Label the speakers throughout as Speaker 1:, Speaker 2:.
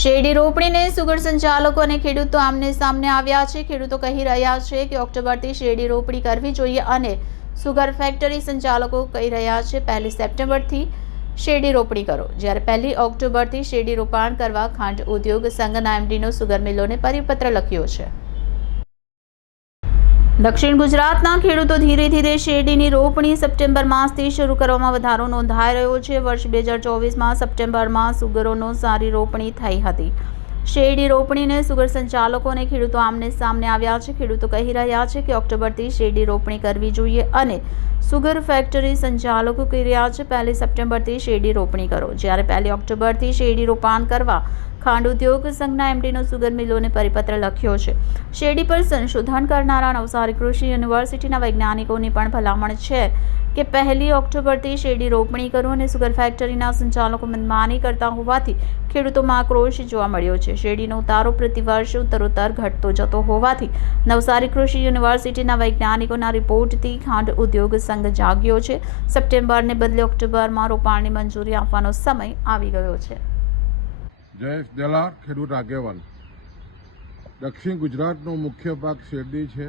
Speaker 1: શેરડી રોપણીને સુગર સંચાલકો અને ખેડૂતો આમને સામને આવ્યા છે. ખેડૂતો કહી રહ્યા છે કે ઓક્ટોબરથી શેરડી રોપણી કરવી જોઈએ અને સુગર ફેક્ટરી સંચાલકો કહી રહ્યા છે, પહેલી સપ્ટેમ્બરથી શેરડી રોપણી કરો. જ્યારે પહેલી ઓક્ટોબરથી શેરડી રોપાણ કરવા ખાંડ ઉદ્યોગ સંઘના એમડીનો સુગર મિલોને પરિપત્ર લખ્યો છે. દક્ષિણ ગુજરાતના ખેડૂતો ધીરે ધીરે શેરડીની રોપણી સપ્ટેમ્બર માસથી શરૂ કરવામાં વધારો નોંધાઈ રહ્યો છે. વર્ષ બે હજાર ચોવીસમાં સપ્ટેમ્બરમાં સુગરોનો સારી રોપણી થઈ હતી. શેરડી રોપણીને સુગર સંચાલકો અને ખેડૂતો આમને સામને આવ્યા છે. ખેડૂતો કહી રહ્યા છે કે ઓક્ટોબરથી શેરડી રોપણી કરવી જોઈએ અને સુગર ફેક્ટરી સંચાલકો કહી રહ્યા છે, પહેલી સપ્ટેમ્બરથી શેરડી રોપણી કરો. જ્યારે પહેલી ઓક્ટોબરથી શેરડી રોપાણ કરવા ખાંડ ઉદ્યોગ સંઘના એમડીનો સુગર મિલોને પરિપત્ર લખ્યો છે. શેરડી પર સંશોધન કરનારા નવસારી કૃષિ યુનિવર્સિટીના વૈજ્ઞાનિકોની પણ ભલામણ છે કે પહેલી ઓક્ટોબરથી શેરડી રોપણી કરો અને સુગર ફેક્ટરીના સંચાલકો મનમાની કરતા હોવાથી ખેડૂતોમાં આક્રોશ જોવા મળ્યો છે. શેરડીનો ઉતારો પ્રતિવર્ષ ઉત્તરોત્તર ઘટતો જતો હોવાથી નવસારી કૃષિ યુનિવર્સિટીના વૈજ્ઞાનિકોના રિપોર્ટથી ખાંડ ઉદ્યોગ સંઘ જાગ્યો છે. સપ્ટેમ્બરને બદલે ઓક્ટોબરમાં રોપાણની મંજૂરી આપવાનો સમય આવી ગયો છે.
Speaker 2: જયેશ દલાર, ખેડૂત આગેવાન. દક્ષિણ ગુજરાતનો મુખ્ય પાક શેરડી છે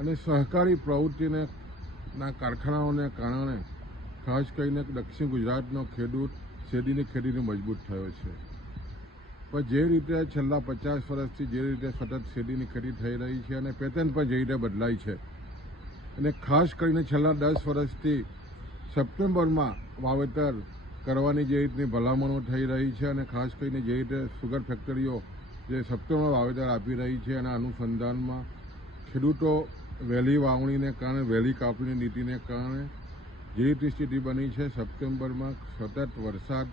Speaker 2: અને સહકારી પ્રવૃત્તિને ના કારખાનાઓને કારણે ખાસ કરીને દક્ષિણ ગુજરાતનો ખેડૂત શેરડીની ખેતીને મજબૂત થયો છે. પણ જે રીતે છેલ્લા પચાસ વર્ષથી જે રીતે સતત શેરડીની ખેતી થઈ રહી છે અને પેટર્ન પણ જે રીતે બદલાઈ છે અને ખાસ કરીને છેલ્લા દસ વર્ષથી સપ્ટેમ્બરમાં વાવેતર કરવાની જે રીતની ભલામણો થઈ રહી છે અને ખાસ કરીને જે રીતે સુગર ફેક્ટરીઓ જે સપ્ટેમ્બર વાવેતર આપી રહી છે એના અનુસંધાનમાં ખેડૂતો વહેલી વાવણીને કારણે, વહેલી કાપણી નીતિને કારણે જે રીતની સ્થિતિ બની છે, સપ્ટેમ્બરમાં સતત વરસાદ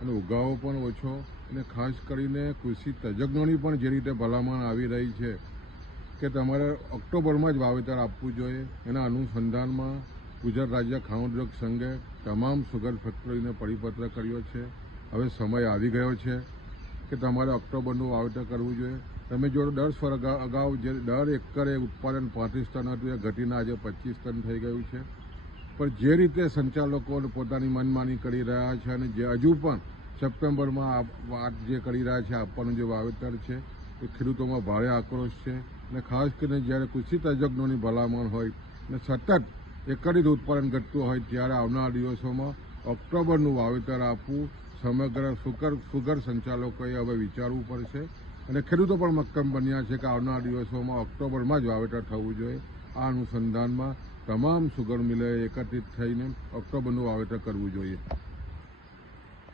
Speaker 2: અને ઉગાવો પણ ઓછો અને ખાસ કરીને કૃષિ તજજ્ઞોની પણ જે રીતે ભલામણ આવી રહી છે કે તમારે ઓક્ટોબરમાં જ વાવેતર આપવું જોઈએ. એના અનુસંધાનમાં ગુજરાત રાજ્ય ઉદ્યોગ સંઘે તમામ સુગર ફેક્ટરીને પરિપત્ર કર્યો છે. હવે સમય આવી ગયો છે કે તમારે ઓક્ટોબરનું વાવેતર કરવું જોઈએ. તમે જો દસ સ્વર અગાઉ જે દર એકરે ઉત્પાદન પાંત્રીસ ટન હતું, એ ઘટીને આજે પચીસ ટન થઈ ગયું છે. પણ જે રીતે સંચાલકો પોતાની મનમાની કરી રહ્યા છે અને જે હજુ પણ સપ્ટેમ્બરમાં વાત જે કરી રહ્યા છે, આપવાનું જે વાવેતર છે, એ ખેડૂતોમાં ભારે આક્રોશ છે. અને ખાસ કરીને જ્યારે કૃષિ તજજ્ઞોની ભલામણ હોય અને સતત એકરિત ઉત્પાદન ઘટતું હોય ત્યારે આવનારા દિવસોમાં ઓક્ટોબરનું વાવેતર આપવું સમગ્ર સુગર સુગર સંચાલકોએ હવે વિચારવું પડશે. અને ખેડૂતો પણ મક્કમ બન્યા છે કે આવનારા દિવસોમાં ઓક્ટોબરમાં જ વાવેતર થવું જોઈએ. આ અનુસંધાનમાં તમામ સુગર મિલે એકત્રિત થઈને ઓક્ટોબરનું વાવેતર કરવું જોઈએ.